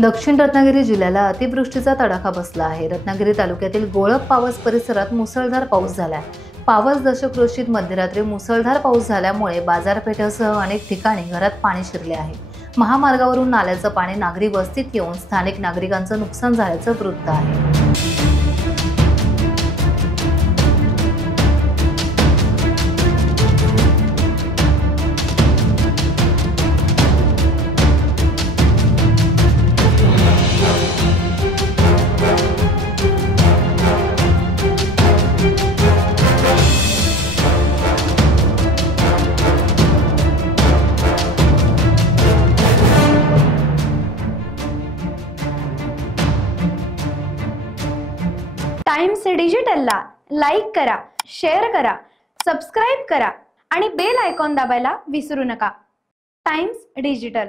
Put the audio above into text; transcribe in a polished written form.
दक्षिण रत्नागिरी जिल्ह्याला अतिवृष्टीचा तडाखा बसला आहे। रत्नागिरी तालुक्यातील गोळप पावस परिसरात मुसळधार पाऊस झालाय। पावस दशक रोशीत मध्यरात्री मुसळधार पाऊस झाल्यामुळे बाजारपेठेसह अनेक ठिकाणी घरात पाणी शिरले आहे। महामार्गावरून नाल्याचं पाणी नागरी वस्तीत येऊन स्थानिक नागरिकांचं नुकसान झाल्याचं वृत्त आहे। टाइम्स डिजिटलला लाईक करा, शेअर करा, सबस्क्राइब करा आणि बेल आयकॉन दाबायला विसरू नका। Times digital.